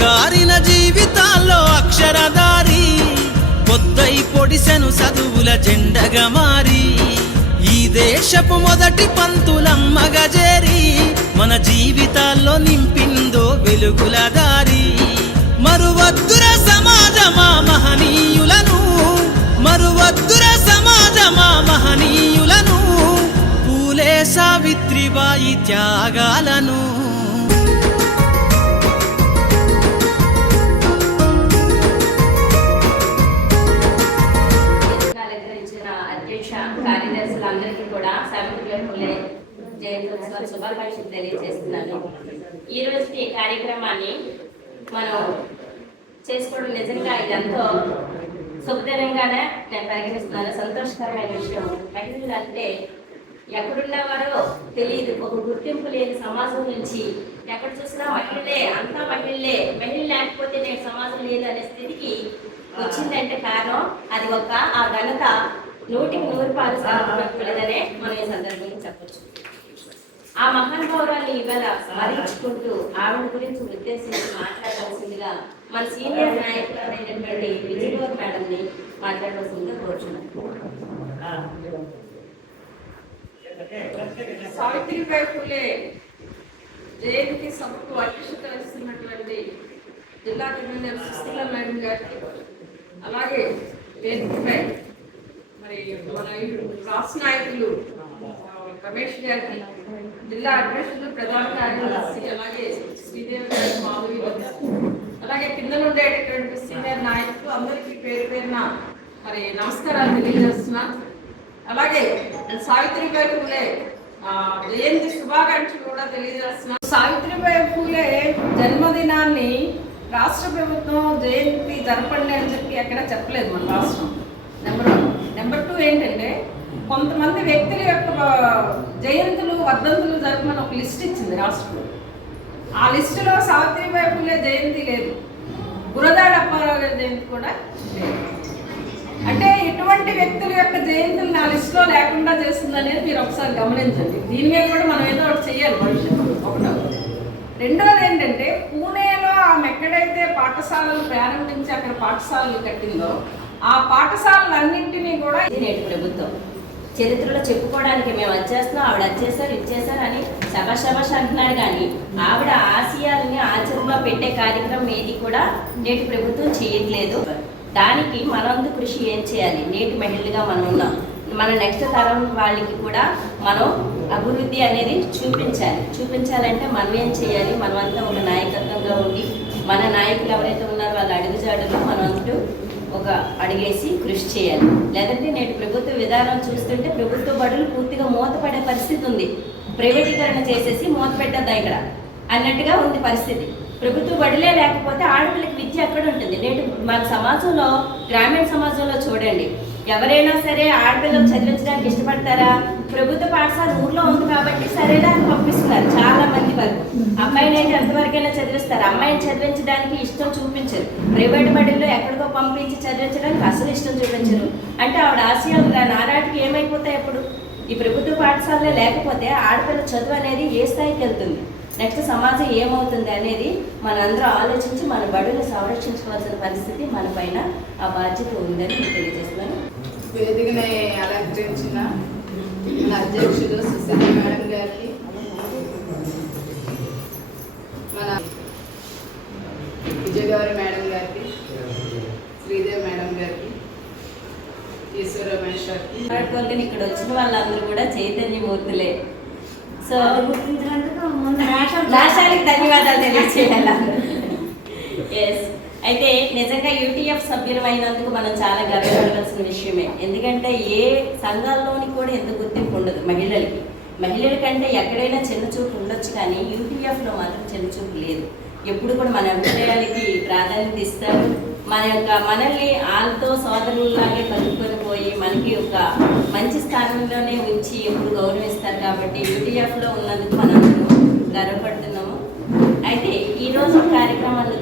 అణగారిన జీవితాల్లో అక్షరధారి పొద్దై పొడిసెను చదువుల జెండగా మారి ఈ దేశపు మొదటి పంతులమ్మగా చేరి మన జీవితాల్లో నింపిందో వెలుగుల దారి. మరువద్దుర సమాజమా మహనీయులను, మరువద్దుర సమాజమా మహనీయులను, పూలే సావిత్రిబాయి త్యాగాలను. కార్యదర్శులందరికీ కూడా సావిత్రిబాయి ఫులే జయంతి శుభాకాంక్షలు తెలియజేస్తున్నాను. ఈ రోజు కార్యక్రమాన్ని మనం చేసుకోవడం నిజంగా ఇదంతా శుభదనంగానే నేను పరిగణిస్తున్నాను. సంతోషకరమైన విషయం. మహిళలు అంటే ఎక్కడున్నవారో తెలియదు, ఒక గుర్తింపు లేని సమాజం నుంచి ఎక్కడ చూసినా మహిళలే, అంతా మహిళలే, మహిళలు లేకపోతే నేను సమాజం లేదు అనే స్థితికి వచ్చిందంటే కారణం అది ఒక ఆ ఘనత 100% సాధించలేదనే మనం ఈ సందర్భంగా చెప్పచ్చు. ఆ మహానుభావురాన్ని ఇవాళ స్మరించుకుంటూ ఆవిడ గురించి ఉద్దేశించి మాట్లాడాల్సిందిగా మన సీనియర్ నాయకులైనటువంటి విజయగౌర్ మేడంని మాట్లాడాల్సిందిగా కోరుచున్నాం. సావిత్రిబాయి ఫులే జయంతి సభకు అధ్యక్షత వహిస్తున్నటువంటి జిల్లా కన్వీనర్ సుశీల మేడం గారికి, అలాగే వేదికపై మరి మన రాష్ట్ర నాయకులు రమేష్ గారికి, జిల్లా అధ్యక్షులు ప్రధాన కార్యదర్శి అలాగే శ్రీదేవి గారి మాధవి గారు, అలాగే కింద ఉండేటటువంటి సీనియర్ నాయకులు అందరికీ పేరు పేరున మరి నమస్కారాలు తెలియజేస్తున్నా. అలాగే సావిత్రిబాయి ఫులే జయంతి శుభాకాంక్షలు కూడా తెలియజేస్తున్నా. సావిత్రిబాయి ఫులే జన్మదినాన్ని రాష్ట్ర ప్రభుత్వం జయంతి జరపండి అని చెప్పి ఎక్కడ చెప్పలేదు మన రాష్ట్రం. నెంబర్ 1. నెంబర్ 2 ఏంటంటే కొంతమంది వ్యక్తుల యొక్క జయంతులు వర్ధంతులు జరపమని ఒక లిస్ట్ ఇచ్చింది రాష్ట్రం. ఆ లిస్టులో సావిత్రిబాయి ఫులే జయంతి లేదు, గురదాడ అప్పారావు గారి జయంతి కూడా లేదు. అంటే ఇటువంటి వ్యక్తుల యొక్క జయంతులు నా లిస్టులో లేకుండా చేస్తుందనేది మీరు ఒకసారి గమనించండి. దీని మీద కూడా మనం ఏదో ఒకటి చేయాలి భవిష్యత్తు. ఒకటోది. రెండోది ఏంటంటే పూణేలో ఆమె ఎక్కడైతే పాఠశాలలు ప్రారంభించి అక్కడ పాఠశాలలు కట్టిందో ఆ పాఠశాలలన్నింటినీ కూడా నేటి ప్రభుత్వం చరిత్రలో చెప్పుకోవడానికి మేము వచ్చేస్తున్నాం, ఆవిడ వచ్చేసారు ఇచ్చేసారు అని శబాష్ అంటున్నారు. కానీ ఆవిడ ఆశయాలని ఆచరణలో పెట్టే కార్యక్రమం ఏది కూడా నేటి ప్రభుత్వం చేయట్లేదు. దానికి మనందు కృషి ఏం చేయాలి? నేటి మహిళలుగా మనం ఉన్నాం. మన నెక్స్ట్ తరం వాళ్ళకి కూడా మనం అభివృద్ధి అనేది చూపించాలంటే మనం ఏం చేయాలి? మనమంతా ఒక నాయకత్వంగా ఉండి మన నాయకులు ఎవరైతే ఉన్నారో వాళ్ళ అడుగుజాడలో మనం అంటూ ఒక అడిగేసి కృషి చేయాలి. లేదంటే నేటి ప్రభుత్వ విధానం చూస్తుంటే ప్రభుత్వ బడులు పూర్తిగా మూతపడే పరిస్థితి ఉంది. ప్రైవేటీకరణ చేసేసి మూత పెట్టద్దా ఇక్కడ అన్నట్టుగా ఉంది పరిస్థితి. ప్రభుత్వ బడులే లేకపోతే ఆడపిల్లకి విద్య ఎక్కడ ఉంటుంది? నేటి మన సమాజంలో, గ్రామీణ సమాజంలో చూడండి, ఎవరైనా సరే ఆడపిల్లలు చదివించడానికి ఇష్టపడతారా? ప్రభుత్వ పాఠశాల ఊర్లో ఉంది కాబట్టి సరేనా అని పంపిస్తున్నారు చాలా మంది వరకు. అమ్మాయిని అయితే ఎంతవరకైనా చదివిస్తారు, అమ్మాయిని చదివించడానికి ఇష్టం చూపించరు. ప్రైవేట్ బడుల్లో ఎక్కడికో పంపించి చదివించడానికి అసలు ఇష్టం చూపించరు. అంటే ఆవిడ ఆశయాలు నానాటికి ఏమైపోతాయి? అప్పుడు ఈ ప్రభుత్వ పాఠశాలలో లేకపోతే ఆడపిల్ల చదువు అనేది ఏ స్థాయికి వెళ్తుంది, నెక్స్ట్ సమాజం ఏమవుతుంది అనేది మనందరూ ఆలోచించి మన బడులు సంరక్షించుకోవాల్సిన పరిస్థితి మన పైన ఆ బాధ్యత ఉందని తెలియజేస్తున్నాను. వేదికని అలంకరించిన మన అధ్యక్షులు సుశీల మేడం గారికి, మన విజయగౌరి మేడం గారికి, శ్రీదేవి మేడం గారికి, ఈశ్వర రమేష్ గారికి, ఇక్కడ వచ్చిన వాళ్ళందరూ కూడా చైతన్యమూర్తులే. సో రాష్ట్రానికి ధన్యవాదాలు తెలియజేయాలి. ఎస్, అయితే నిజంగా యూటీఎఫ్ సభ్యులమైనందుకు మనం చాలా గర్వపడవలసిన విషయమే. ఎందుకంటే ఏ సంఘాల్లోని కూడా ఎంత గుర్తింపు ఉండదు మహిళలకంటే ఎక్కడైనా చిన్న చూపు ఉండొచ్చు, కానీ యూటీఎఫ్లో మాత్రం చిన్న చూపు లేదు. ఎప్పుడు కూడా మన అభిప్రాయాలకి ప్రాధాన్యత ఇస్తారు. మనల్ని వాళ్ళతో సోదరులాగే కలుపుకొని పోయి మనకి ఒక మంచి స్థానంలోనే ఉంచి ఎప్పుడు గౌరవిస్తారు. కాబట్టి యూటీఎఫ్లో ఉన్నందుకు మనం గర్వపడుతున్నాము. అయితే ఈరోజు కార్యక్రమాలు